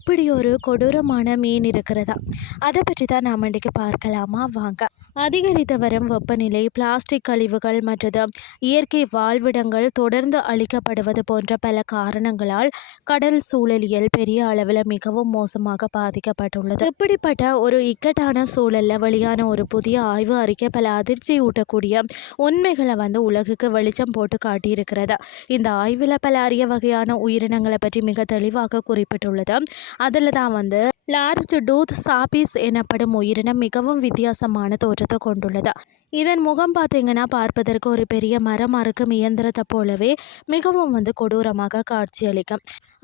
இப்படி ஒரு கொடூரமான மீன் இருக்கிறதா? அதை பற்றி தான் நாம் இன்றைக்கு பார்க்கலாமா? வாங்க. அதிகரித்து வரும் வெப்பநிலை, பிளாஸ்டிக் கழிவுகள் மற்றது இயற்கை வாழ்விடங்கள் தொடர்ந்து அழிக்கப்படுவது போன்ற பல காரணங்களால் கடல் சூழலியல் பெரிய அளவில் மிகவும் மோசமாக பாதிக்கப்பட்டுள்ளது. இப்படிப்பட்ட ஒரு இக்கட்டான சூழலில் வெளியான ஒரு புதிய ஆய்வு அறிக்கை பல அதிர்ச்சி ஊட்டக்கூடிய உண்மைகளை உலகுக்கு வெளிச்சம் போட்டு காட்டியிருக்கிறது. இந்த ஆய்வில் பல அரிய வகையான உயிரினங்களை பற்றி மிக தெளிவாக குறிப்பிட்டுள்ளது. அதில் தான் லார்ஜ் டூத் சாபிஸ் எனப்படும் உயிரினம் மிகவும் வித்தியாசமான தோற்றத்தை கொண்டுள்ளது. இதன் முகம் பார்த்தீங்கன்னா பார்ப்பதற்கு ஒரு பெரிய மரம் அறுக்கும் இயந்திரத்தை போலவே மிகவும் கொடூரமாக காட்சியளிக்கும்.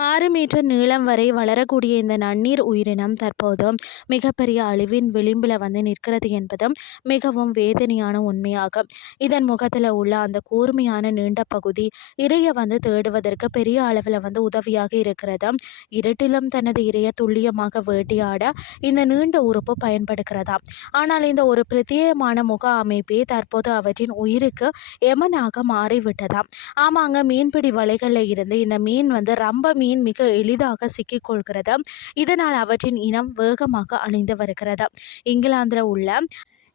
6 மீட்டர் நீளம் வரை வளரக்கூடிய இந்த நன்னீர் உயிரினம் தற்போது மிகப்பெரிய அழிவின் விளிம்பில் நிற்கிறது என்பதும் மிகவும் வேதனையான உண்மையாகும். இதன் முகத்தில் உள்ள அந்த கூர்மையான நீண்ட பகுதி இரையை தேடுவதற்கு பெரிய அளவில் உதவியாக இருக்கிறது. இருட்டிலும் தனது இரையை துல்லியமாக வேட்டையாட இந்த நீண்ட உறுப்பு பயன்படுகிறதா. ஆனால் இந்த ஒரு பிரத்யேகமான முக அமைப்பே தற்போது அவற்றின் உயிருக்கு எமனாக மாறிவிட்டதாம். ஆமாங்க, மீன்பிடி வலைகளில் இருந்து இந்த மீன் ரம்ப மீன் மிக எளிதாக சிக்கிக்கொள்கிறது. இதனால் அவற்றின் இனம் வேகமாக அழிந்து வருகிறது. இங்கிலாந்தில் உள்ள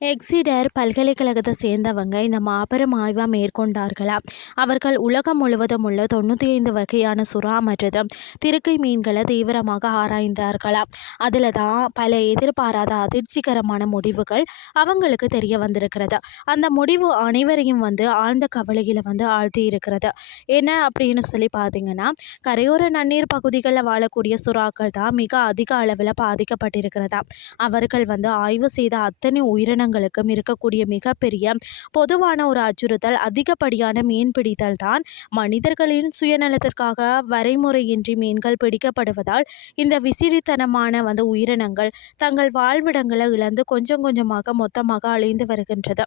எக்ஸிடர் பல்கலைக்கழகத்தை சேர்ந்தவங்க இந்த மாபெரும் ஆய்வை மேற்கொண்டார்களாம். அவர்கள் உலகம் முழுவதும் உள்ள 95 வகையான சுறா மற்றும் திருக்கை மீன்களை தீவிரமாக ஆராய்ந்தார்களாம். அதில் தான் பல எதிர்பாராத அதிர்ச்சிகரமான முடிவுகள் அவங்களுக்கு தெரிய வந்திருக்கிறது. அந்த முடிவு அனைவரையும் ஆழ்ந்த கவலையில் ஆழ்த்தி இருக்கிறது. என்ன அப்படின்னு சொல்லி பார்த்தீங்கன்னா, கரையோர நன்னீர் பகுதிகளில் வாழக்கூடிய சுறாக்கள் தான் மிக அதிக அளவில் பாதிக்கப்பட்டிருக்கிறதா. அவர்கள் ஆய்வு செய்த அத்தனை உயிரினங்களுக்கும் இருக்கக்கூடிய மிகப்பெரிய பொதுவான ஒரு அச்சுறுத்தல் அதிகப்படியான மீன் பிடித்தல் தான். மனிதர்களின் சுயநலத்திற்காக வரைமுறையின்றி மீன்கள் பிடிக்கப்படுவதால் இந்த விசிறித்தனமான உயிரினங்கள் தங்கள் வாழ்விடங்களை இழந்து கொஞ்சம் கொஞ்சமாக மொத்தமாக அழிந்து வருகின்றது.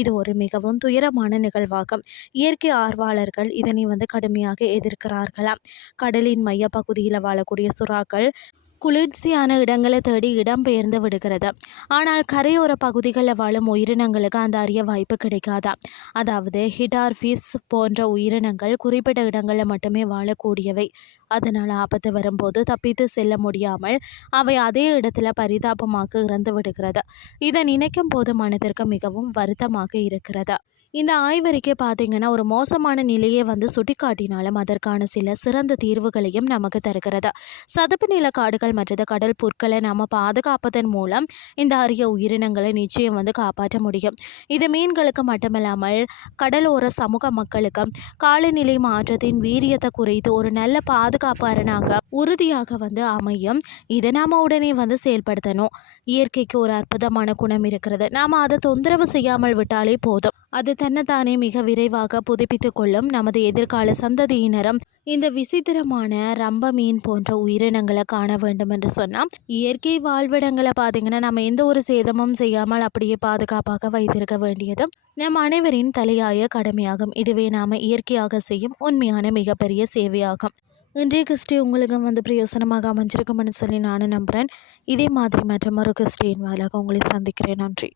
இது ஒரு மிகவும் துயரமான நிகழ்வாகும். இயற்கை ஆர்வலர்கள் இதனை கடுமையாக எதிர்க்கிறார்களாம். கடலின் மைய பகுதியில் வாழக்கூடிய சுறாக்கள் குளிர்ச்சியான இடங்களை தேடி இடம்பெயர்ந்து விடுகிறது. ஆனால் கரையோர பகுதிகளில் வாழும் உயிரினங்களுக்கு அந்த அரிய வாய்ப்பு கிடைக்காதா. அதாவது ஹிடார் ஃபிஷ் போன்ற உயிரினங்கள் குறிப்பிட்ட இடங்களில் மட்டுமே வாழக்கூடியவை. அதனால் ஆபத்து வரும்போது தப்பித்து செல்ல முடியாமல் அவை அதே இடத்துல பரிதாபமாக இறந்து விடுகிறது. இதை நினைக்கும் போது மனதிற்கு மிகவும் வருத்தமாக இருக்கிறது. இந்த ஆய்வறிக்கை பார்த்தீங்கன்னா ஒரு மோசமான நிலையை சுட்டிக்காட்டினாலும் அதற்கான சில சிறந்த தீர்வுகளையும் நமக்கு தருகிறது. சதுப்பு நில காடுகள் மற்றது கடல் புற்களை நாம் பாதுகாப்பதன் மூலம் இந்த அரிய உயிரினங்களை நிச்சயம் காப்பாற்ற முடியும். இது மீன்களுக்கு மட்டுமில்லாமல் கடலோர சமூக மக்களுக்கு காலநிலை மாற்றத்தின் வீரியத்தை குறைத்து ஒரு நல்ல பாதுகாப்பு அரணாக உறுதியாக அமையும். இதை நாம் உடனே செயல்படுத்தணும். இயற்கைக்கு ஒரு அற்புதமான குணம் இருக்கிறது. நாம் அதை தொந்தரவு செய்யாமல் விட்டாலே போதும். அது தன்னைத்தானே மிக விரைவாக புதுப்பித்து கொள்ளும். நமது எதிர்கால சந்ததியினரும் இந்த விசித்திரமான ரம்ப மீன் போன்ற உயிரினங்களை காண வேண்டும் என்று சொன்னால் இயற்கை வாழ்விடங்களை பார்த்தீங்கன்னா நம்ம எந்த ஒரு சேதமும் செய்யாமல் அப்படியே பாதுகாப்பாக வைத்திருக்க வேண்டியது நம் அனைவரின் தலையாய கடமையாகும். இதுவே நாம் இயற்கையாக செய்யும் உண்மையான மிகப்பெரிய சேவையாகும். இன்றைய கிறிஸ்டி உங்களுக்கு பிரயோசனமாக அமைஞ்சிருக்கும்னு சொல்லி நானும் நம்புகிறேன். இதே மாதிரி மற்றும் ஒரு கிறிஸ்டியின் வாயிலாக உங்களை சந்திக்கிறேன். நன்றி.